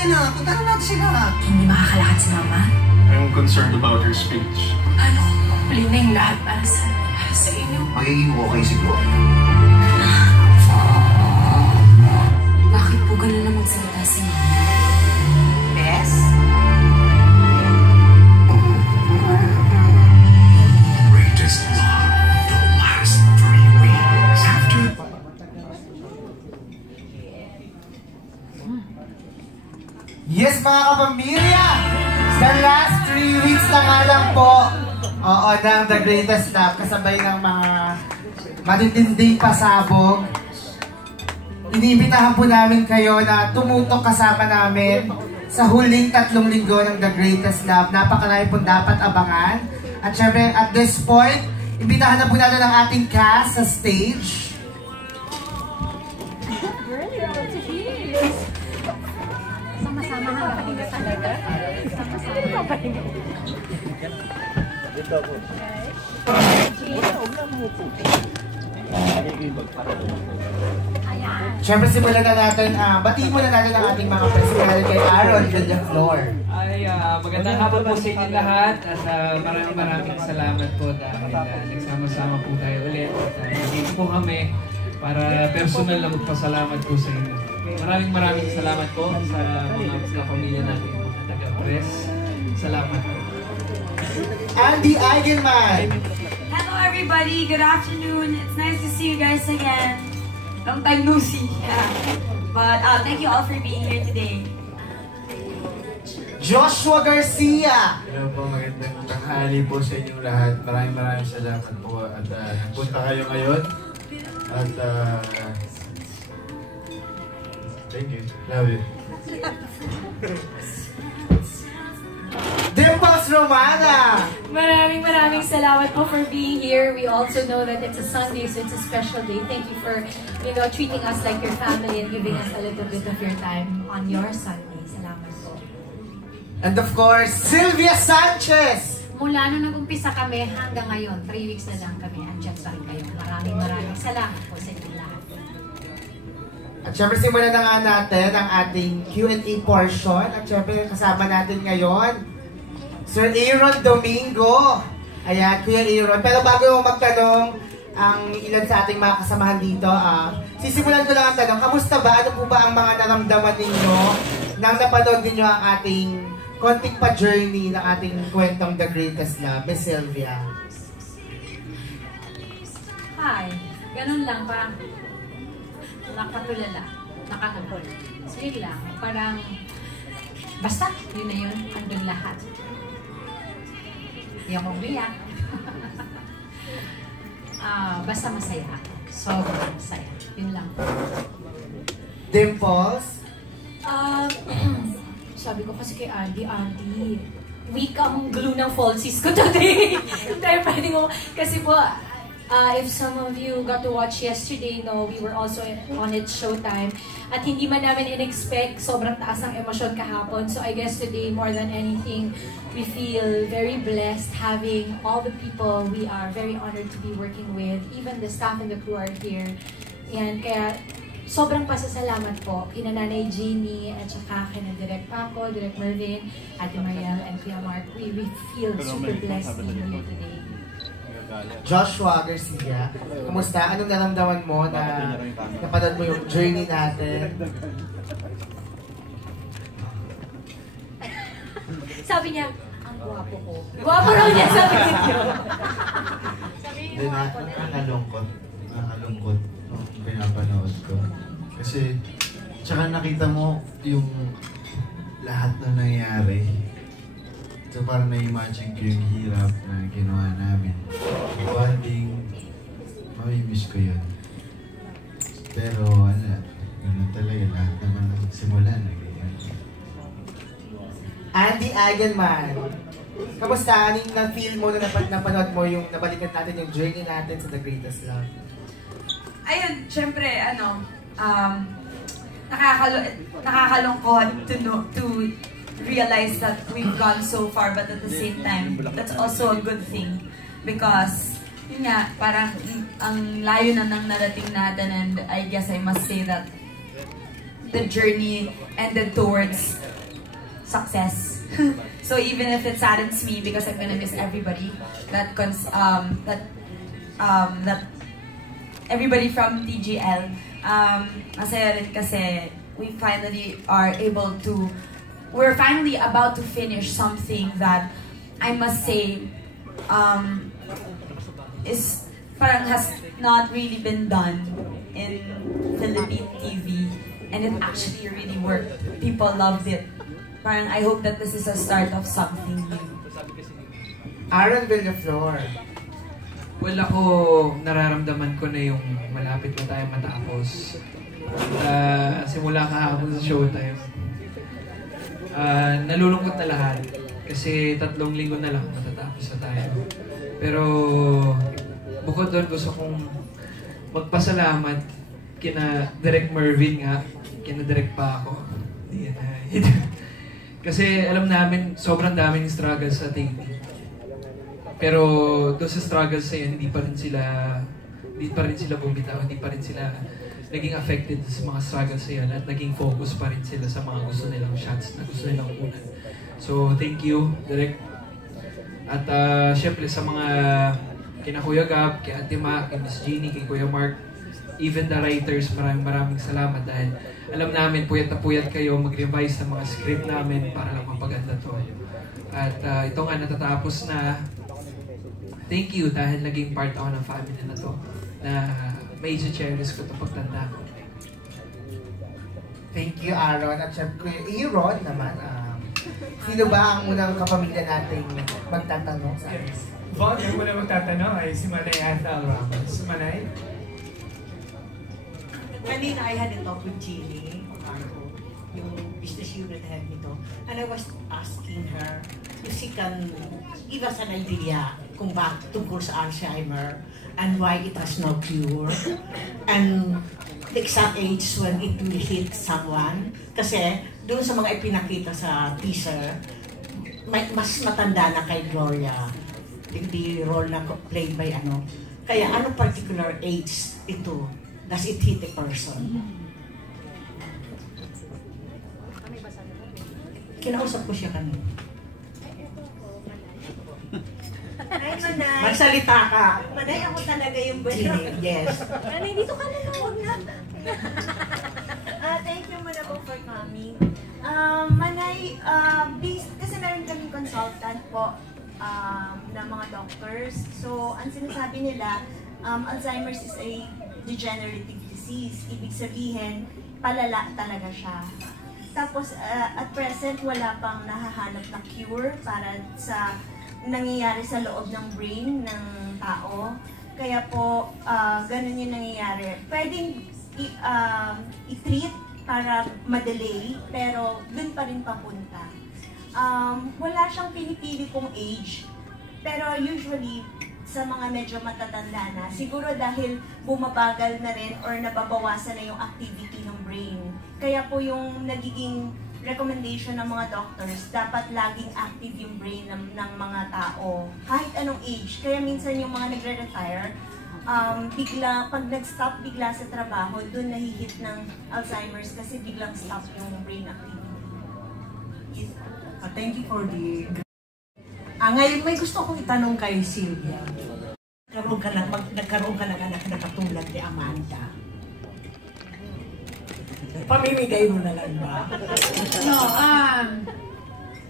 Halika na, punta na natin sila. Hindi makakalakad si Mama? I'm concerned about her speech. Ano? Huli na yung lahat para sa inyo. Magiging okay siguro. Bakit po gano'n na magsalita si Mama? Bes? Greatest love, the last 3 weeks after. Yes, mga kapamilya! Sa last 3 weeks na nga lang po, oo, ng The Greatest Love, kasabay ng mga matitinding pasabog. Iniimbitahan po namin kayo na tumutok kasama namin sa huling 3 linggo ng The Greatest Love. Napakarami po dapat abangan. At syempre, at this point, imbitahan na po natin ang ating cast sa stage. Sama-sama hanggang hindi talaga. Sama-sama. Dito po. Siyempre, simulan na natin, batiin muna natin ang ating mga personal kay Aaron Villaflor. Magandang hapon po sa inyo lahat at maraming salamat po dahil nagsama-sama po tayo ulit at nandito po kami para personal na magpasalamat po sa inyo. Maraming salamat po sa mga pamilya natin at taga-press. Salamat po. Andy Eigenman. Hello everybody, good afternoon. It's nice to see you guys again. Long time no see. But thank you all for being here today. Joshua Garcia. Hello po, magandang tanghali po sa inyong lahat. Maraming salamat po at nagpunta kayo ngayon. At thank you. Love you. Dimples Romana. Maraming salamat po for being here. We also know that it's a Sunday, so it's a special day. Thank you for, treating us like your family and giving us a little bit of your time on your Sunday. Salamat po. And of course, Sylvia Sanchez. Mula nung nag-umpisa kami hanggang ngayon, 3 weeks na lang kami, andyan pa rin kayo. Maraming salamat po sa inyo lahat. At syempre, simulan na nga natin ang ating Q&A portion. At syempre, kasama natin ngayon, Sir Aaron Domingo. Ayan, Kuya Aaron. Pero bago yung magtanong ang ilan sa ating mga kasamahan dito, sisimulan ko lang ang tanong, kamusta ba? Ano po ba ang mga naramdaman ninyo nang napanood ninyo ang ating konting pa-journey ng ating kwentong The Greatest Love? Miss Sylvia. Hi. Ganun lang, parang nakatulala. Nakatulol. Sweet lang. Parang, basta, yun na yun. Andun lahat. Hindi ako umiyak. Basta masaya ako. Sobrang masaya. Yun lang. Dimples? Sabi ko kasi kay Andy, weak ang glue ng falsies ko today. Hindi pwedeng mo. Kasi po, if some of you got to watch yesterday, we were also on it Showtime. At hindi man namin in-expect, sobrang taas ang emosyon kahapon. So I guess today, more than anything, we feel very blessed having all the people we are very honored to be working with. Even the staff and the crew are here. And kaya, sobrang pasasalamat po kina Nanay Jeannie at saka kina Direk Paco, Direk Mervin, Ate Mariel, and Kuya Mark. We feel super blessed being here today. Joshua Garcia, kamusta? Anong naramdaman mo na napanood mo yung journey natin? Sabi niya, ang gwapo ko. Gwapo raw niya, sabi niya. Sabi niya, gwapo na. Nakakalungkot nung pinapanood ko. Kasi, tsaka nakita mo yung lahat na nangyari. So parang na-imagine ko yung hirap na ginawa namin. Bonding, mamimiss ko yun. Pero wala, ganun talaga lahat naman simula na ganyan. Andy Eigenman, kamusta? Anong na-feel mo na napanood mo yung nabalikan natin yung journey natin sa The Greatest Love? Ayun, syempre, nakakalungkot to realize that we've gone so far, but at the same time, that's also a good thing. Because, yun nga, parang ang layo na nang narating natin, and I guess I must say that the journey ended towards success. So even if it saddens me because I'm gonna miss everybody, that everybody from TGL, masaya rin kasi we finally are able to, we're finally about to finish something that I must say is parang has not really been done in Philippine TV, and it actually really worked. People loved it. Parang I hope that this is a start of something new. Aaron Villaflor. Well, ako, nararamdaman ko na yung malapit na tayo matapos. Simula kahapon sa showtime. Nalulungkot na lahat. Kasi 3 linggo na lang matatapos na tayo. Pero, bukod doon, gusto kong magpasalamat kina Direk Mervin nga. Kina Direk pa ako. Kasi alam namin, sobrang daming struggles sa TV. Pero doon sa struggles na yun, hindi pa rin sila bumitaw, hindi pa rin sila naging affected sa mga struggles na yun, at naging focus pa rin sila sa mga gusto nilang shots na gusto nilang kunan. So thank you, Direk. At syempre sa mga kina Kuya Gab, kay Ate Ma, kay Miss Jeannie, kay Kuya Mark, even the writers, maraming salamat dahil alam namin, puyat na puyat kayo mag-revise ng mga script namin para lang mapaganda to. At ito nga natatapos na. Thank you dahil naging part ako ng family na to, na may cherish ko ito pagtanda ko. Thank you, Aaron. At syempre, Aaron naman. Sino ba ang unang kapamilya nating magtatanong sa akin? Bon, yung unang magtatanong ay si Manay Athal Ramos. Manay? Kanina I had a talk with Jeannie, yung business unit head nito, and I was asking her if she can give us an idea kung bakit tungkol sa Alzheimer and why it has no cure and the exact age when it will hit someone. Kasi doon sa mga ipinakita sa teaser, mas matanda na kay Gloria, the role na played by ano. Kaya ano particular age ito? Does it hit a person? Kinausap ko siya kanina. Ay, Manay. Magsalita ka. Manay, ako talaga yung bero. Yes. Manay, dito ka na lang. Huwag na. Thank you muna po for coming. Manay, kasi meron kaming consultant po ng mga doctors. So, ang sinasabi nila, Alzheimer's is a degenerative disease. Ibig sabihin, palala talaga siya. Tapos, at present, wala pang nahahanap na cure para sa nangyayari sa loob ng brain ng tao. Kaya po, ganun yung nangyayari. Pwedeng i-treat para ma-delay, pero dun pa rin papunta. Wala siyang pinipili pong age, pero usually, sa mga medyo matatanda na, siguro dahil bumabagal na rin or nababawasan na yung activity ng brain. Kaya po yung nagiging recommendation ng mga doctors, dapat laging active yung brain ng mga tao, kahit anong age. Kaya minsan yung mga nagre-retire, pag nag-stop bigla sa trabaho, dun nahihit ng Alzheimer's kasi biglang stop yung brain activity. Thank you for the... ngayon may gusto kong itanong kay Sylvia. Nagkaroon ka ng anak na katulad ni Amanda. Pamimigay mo na lang ba? No,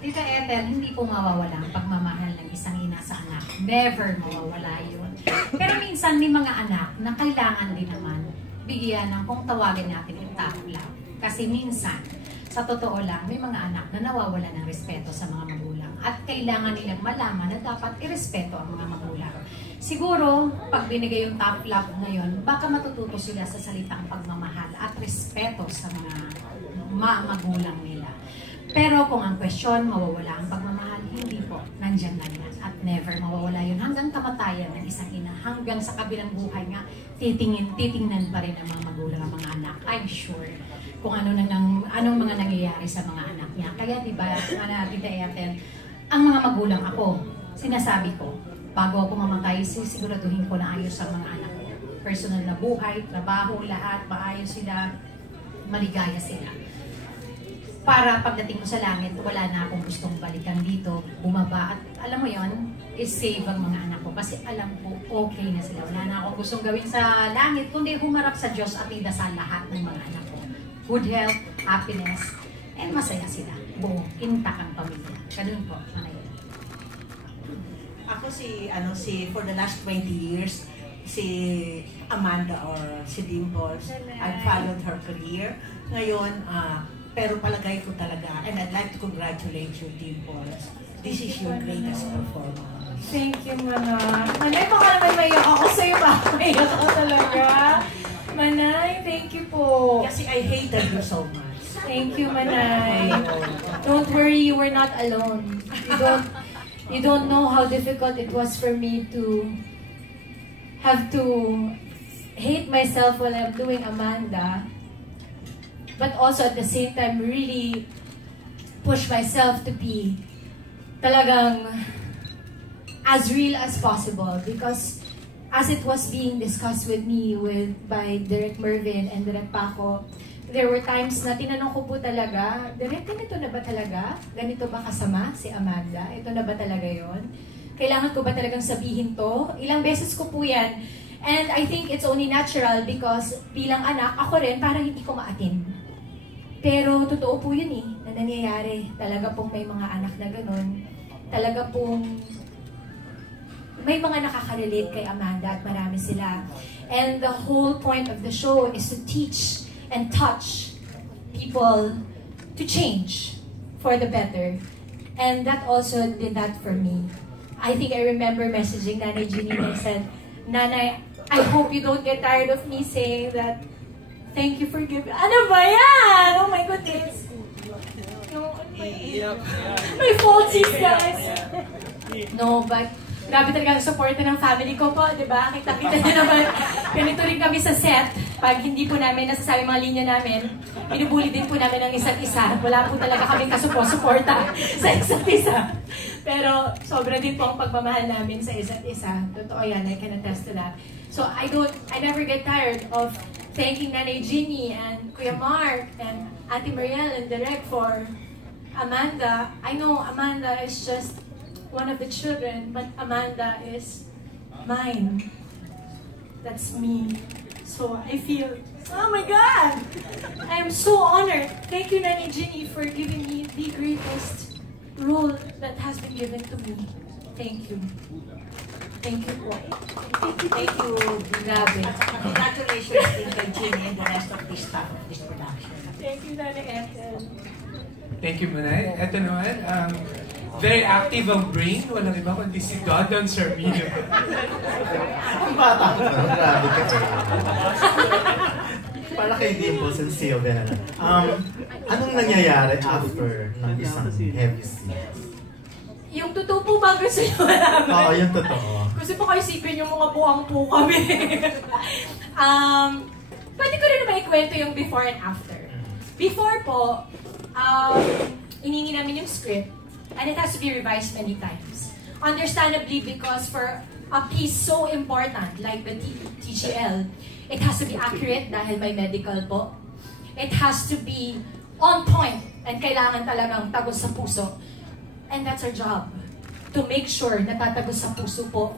Tita Ethel, hindi po mawawala ang pagmamahal ng isang ina sa anak. Never mawawala yun. Pero minsan may mga anak na kailangan din naman bigyan ng kung tawagin natin yung tough love. Kasi minsan, sa totoo lang, may mga anak na nawawala ng respeto sa mga magulang at kailangan nilang malaman na dapat irespeto ang mga magulang. Siguro, pag binigay yung tough love ngayon, baka matututo sila sa salitang pagmamahal at respeto sa mga magulang nila. Pero kung ang question, mawawala ang pagmamahal, hindi po. Nandyan na yan. At never mawawala yun hanggang kamatayan ng isang ina. Hanggang sa kabilang buhay nga, titingnan pa rin ang mga magulang, ang mga anak. I'm sure kung anong mga nangyayari sa mga anak niya. Kaya diba, Tita Ethel, ang mga magulang ako, sinasabi ko, bago ako mamatay, siguraduhin ko na ayos ang mga anak ko. Personal na buhay, trabaho, lahat, maayos sila. maligaya sila. Para pagdating ko sa langit, wala na akong gustong balikan dito, bumaba, at alam mo yon, is-save ang mga anak ko. Kasi alam ko, okay na sila. Wala na akong gustong gawin sa langit, kundi humarap sa Diyos at idasal lahat ng mga anak ko. Good health, happiness, and masaya sila. Buong, intact ang pamilya. Ganun po, Manay. Ako for the last 20 years, si Amanda or si Dimples, I've followed her career. Ngayon, pero palagay ko talaga, and I'd like to congratulate you, Dimples. This is your greatest performance. Thank you, Manay. Manay, baka naman maiyak ako sa'yo ba? Maiyak ako talaga. Manay, thank you po. Kasi I hated you so much. Thank you, Manay. Don't worry, you were not alone. You don't know how difficult it was for me to have to hate myself while I'm doing Amanda, but also at the same time really push myself to be talagang as real as possible, because as it was being discussed with me by Direk Mervin and Direk Paco, there were times na tinanong ko po talaga, Direk, ganito na ba talaga? Ganito ba kasama si Amanda? Ito na ba talaga yon? Kailangan ko ba talagang sabihin to? Ilang beses ko po yan. And I think it's only natural because bilang anak, ako rin parang hindi ko maatin. Pero totoo po yun na nangyayari. Talaga pong may mga anak na ganun. Talaga pong may mga nakaka-relate kay Amanda at marami sila. And the whole point of the show is to teach and touch people to change for the better. And that also did that for me. I think I remember messaging Nanay Ginny and I said, Nanay, I hope you don't get tired of me saying that, thank you for giving. Ano ba yan? Oh my goodness. No, my faulties, guys. No, but grabe talaga ang support ng family ko po, di ba? Kita-kita niyo naman. Ganito rin kami sa set. Pag hindi po namin nasasabi mga linya namin, binubuli din po namin ang isa't isa. Wala po talaga kaming kasuporta sa isa't isa. Pero sobra din po ang pagmamahal namin sa isa't isa. Totoo yan, I can attest to that. So I never get tired of thanking Nanay Ginny and Kuya Mark and Ate Mariel and Direk for Amanda. I know Amanda is just one of the children, but Amanda is mine. That's me. So I feel, oh my God! I am so honored. Thank you, Nanay Ginny, for giving me the greatest role that has been given to me. Thank you. Thank you po. Thank you. Grabe. Congratulations din kay Ginny and the rest of the staff of this production. Thank you, Nanay Ethel. Thank you, Manay. Ito naman, very active ang brain. Walang iba kundi si Dodon Sarmino. Ang bata ko. Grabe ka. Para kay Dimples and Sylvia na lang. Anong nangyayari after ng isang heavy scene? Yung totoo po ba gusto nyo malaman? Oo, yung totoo. Gusto po kayo isipin yung mga buwang po kami. Pwede ko rin naman ikwento yung before and after. Before po, iningi namin yung script and it has to be revised many times. Understandably, because for a piece so important like the TGL, it has to be accurate dahil may medical po. It has to be on point and kailangan talagang tagos sa puso. And that's our job, to make sure na tatagos sa puso po.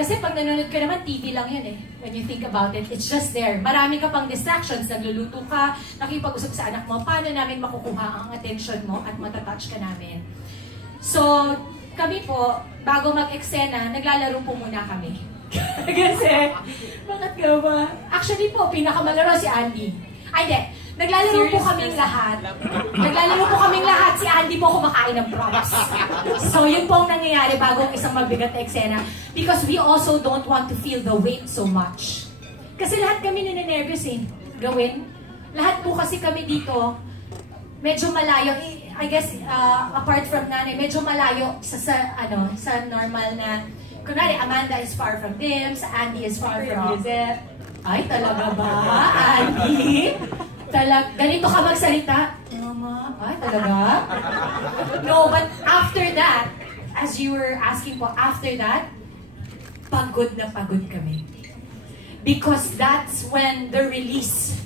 Kasi pag nanonood ka naman, TV lang yun eh. When you think about it, it's just there. Marami ka pang distractions, nagluluto ka, nakipag-usap sa anak mo, paano namin makukuha ang attention mo at matatouch ka namin. So, kami po, bago mag-eksena, naglalaro po muna kami. Kasi, bakit ka ba? Actually po, pinakamalaro si Andy. Ay, hindi. Naglalaro po kaming lahat. Naglalaro po kaming lahat. Si Andy po kumakain ng props. So, yun po ang nangyayari bago ang isang mabigat na eksena. Because we also don't want to feel the weight so much. Kasi lahat kami nininervous eh. Gawin. Lahat po kasi kami dito, medyo malayo. I guess, apart from Nanay, medyo malayo sa normal na, kunwari, Amanda is far from Dims, Andy is far from Lizette. Ay, talaga ba, Andy? Ganito ka magsalita? Mama, ay talaga? No, but after that, as you were asking po, after that, pagod na pagod kami. Because that's when the release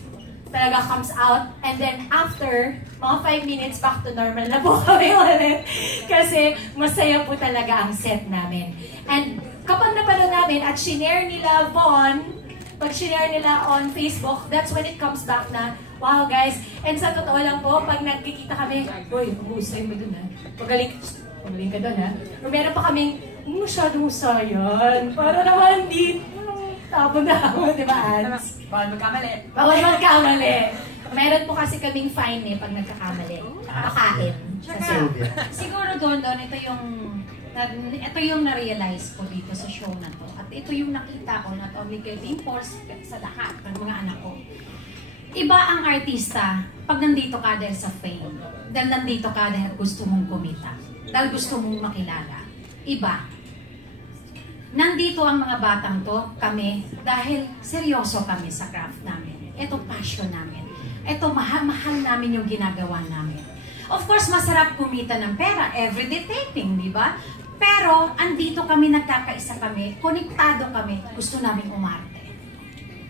talaga comes out. And then after, mga 5 minutes back to normal na po kami ulit. Kasi masaya po talaga ang set namin. And kapag napanood namin at shinare nila pag shinare nila on Facebook, that's when it comes back na, wow guys. And sa totoo lang po, pag nagkikita kami, uy, husay mo dun ha. Magaling ka dun ha. Or meron pa kaming, masyadong husayan. Para naman dito. Tapon na ako, di ba, Ans? Bawal magkamali. Bawal magkamali. Meron po kasi kaming fine pag nagkakamali. Pakain. Siguro doon, ito yung na-realize ko dito sa show na to. At ito yung nakita ko, not only kay Dimples, sa lahat ng mga anak ko. Iba ang artista pag nandito ka dahil sa fame. Dahil nandito ka dahil gusto mong kumita. Dahil gusto mong makilala. Iba. Nandito ang mga batang to, kami, dahil seryoso kami sa craft namin. Ito passion namin. Ito mahal namin yung ginagawa namin. Of course, masarap kumita ng pera, everyday taping, di ba? Pero, andito kami, nagkakaisa kami, konektado kami, gusto namin umarte.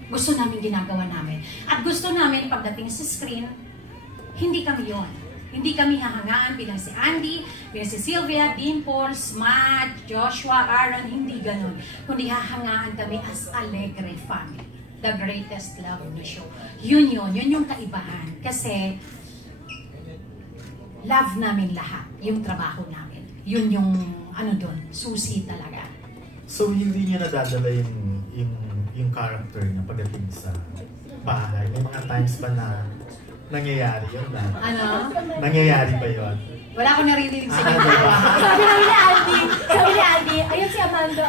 Gusto namin ginagawa namin. At gusto namin, pagdating sa screen, hindi kami yon. Hindi kami hahangaan bilang si Andy, bilang si Sylvia, Dimples, Matt, Joshua, Aaron, hindi ganun. Kundi hahangaan kami as Alegre family. The greatest love of the show. Yun yung kaibahan. Kasi, love namin lahat, yung trabaho namin. Yun yung, susi talaga. So, hindi niya nadadala yung character niya pagdating sa bahay? May mga times ba na nangyayari yun na? Nangyayari ba yun? Wala akong naririnig sa inyo. Sabi ni Andy, ayun si Amanda.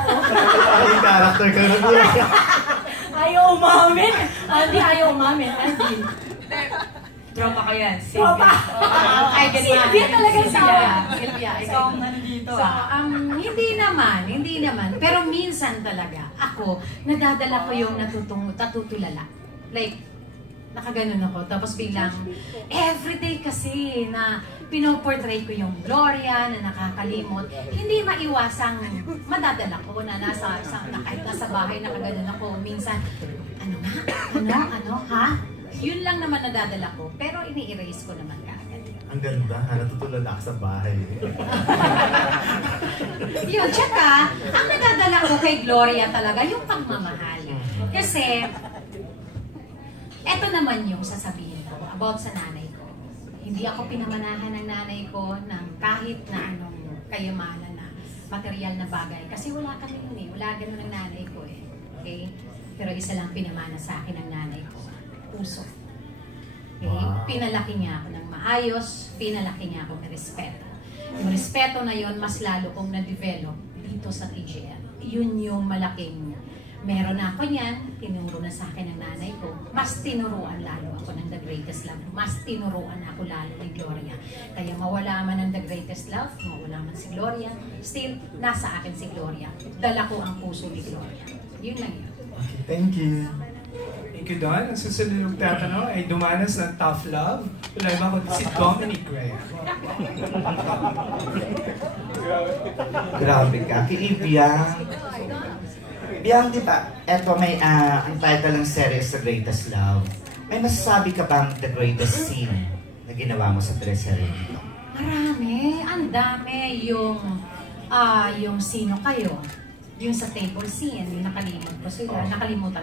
Yung character ka na doon. Ayaw umamin. Andy, ayaw umamin. Andy. Tropa ko yan. Tropa! Ay, Sylvia talaga sawa. Sylvia, ikaw nandito. So, hindi naman. Pero minsan talaga, ako, nadadala ko yung natutulala. Like, nakaganon ako. Tapos biglang, everyday kasi na pinoportray ko yung Gloria na nakakalimot, hindi maiwasang madadala ko na kahit nasa bahay nakaganon ako. Minsan, ha? Yun lang naman nadadala ko, pero ini-erase ko naman kaagad. Ang ganda, natutulala ka sa bahay. Yun, tsaka, ang nadadala ko kay Gloria talaga, yung pagmamahal. Kasi, eto naman yung sasabihin ko about sa nanay ko. Hindi ako pinamanahan ng nanay ko ng kahit na anong kayamanan na material na bagay. Kasi wala kami yun wala ganun ng nanay ko Okay? Pero isa lang pinamana sa akin ng nanay ko. Puso. Okay? Wow. Pinalaki niya ako ng maayos, pinalaki niya ako ng respeto. Yung respeto na yon mas lalo kong na-develop dito sa TGL. Yun yung malaking meron na ako niyan, tinuro na sa akin ng nanay ko. Mas tinuruan lalo ako ng The Greatest Love. Mas tinuruan ako lalo ni Gloria. Kaya mawala man ang The Greatest Love, mawala man si Gloria, still, nasa akin si Gloria. Dala ko ang puso ni Gloria. Yun lang yun. Okay, thank you. Thank you, Don. Ang susunod yung tatanong ay dumanas ng tough love. Wala ba kung si Dominic Ray? Grabe ka. Kiibiyang. Biyang, di ba, eto may, ang title ng series, The Greatest Love. May masasabi ka bang the greatest scene na ginawa mo sa teleserye dito? Marami. Ang dami. Yung sino kayo. Yung sa table scene, yung nakalimutan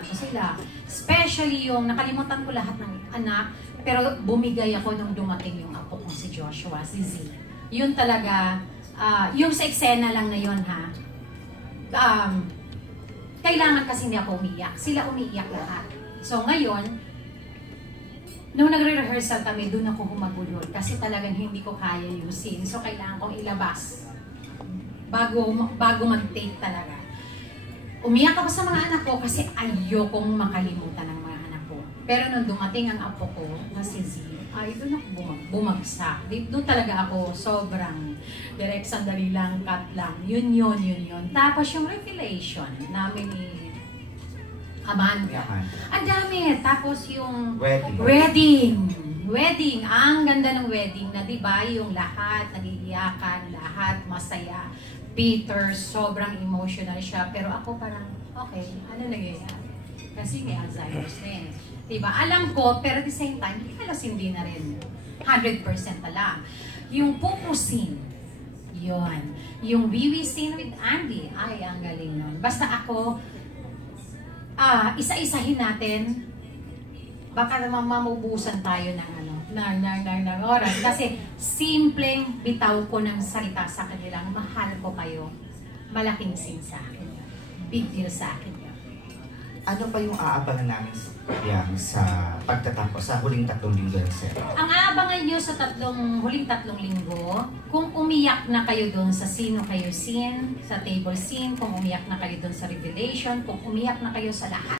ko sila. Especially yung nakalimutan ko lahat ng anak, pero bumigay ako nung dumating yung apo ko si Joshua, si Z. Yun talaga, yung sa eksena lang na yun ha, kailangan kasi hindi ako umiyak. Sila umiiyak lahat. So ngayon, nung nagre-rehearsal kami, doon ako humagulol kasi talagang hindi ko kaya yung scene. So kailangan kong ilabas bago mag-take talaga. Umiyak ako sa mga anak ko kasi ayokong makalimutan ng mga anak ko. Pero nung dumating ang apo ko na si Z, doon ako bumagsak. Doon talaga ako sobrang direct, sandali lang, cut lang. Yun. Tapos yung revelation namin ni Amanda. Ang dami. Tapos yung wedding. Ang ganda ng wedding na diba yung lahat nagiiyakan, lahat masaya. Peter, sobrang emotional siya. Pero ako parang, okay, ano nangyayari? Kasi may Alzheimer's na Diba? Alam ko, pero at the same time, halos hindi na rin 100% alam. Yung Pupu scene, yun. Yung Wiwi scene with Andy, ay, ang galing nun. Basta ako, isa-isahin natin, baka naman mamubusan tayo ng ng oras. Kasi simpleng bitaw ko ng salita sa kanilang, mahal ko kayo. Malaking scene sa akin. Big deal sa akin. Ano pa yung aabangan namin sa pagtatapos sa huling 3 linggo ng serye? Ang aabangan nyo sa huling 3 linggo, kung umiyak na kayo doon sa sino kayo scene, sa table scene, kung umiyak na kayo doon sa revelation, kung umiyak na kayo sa lahat.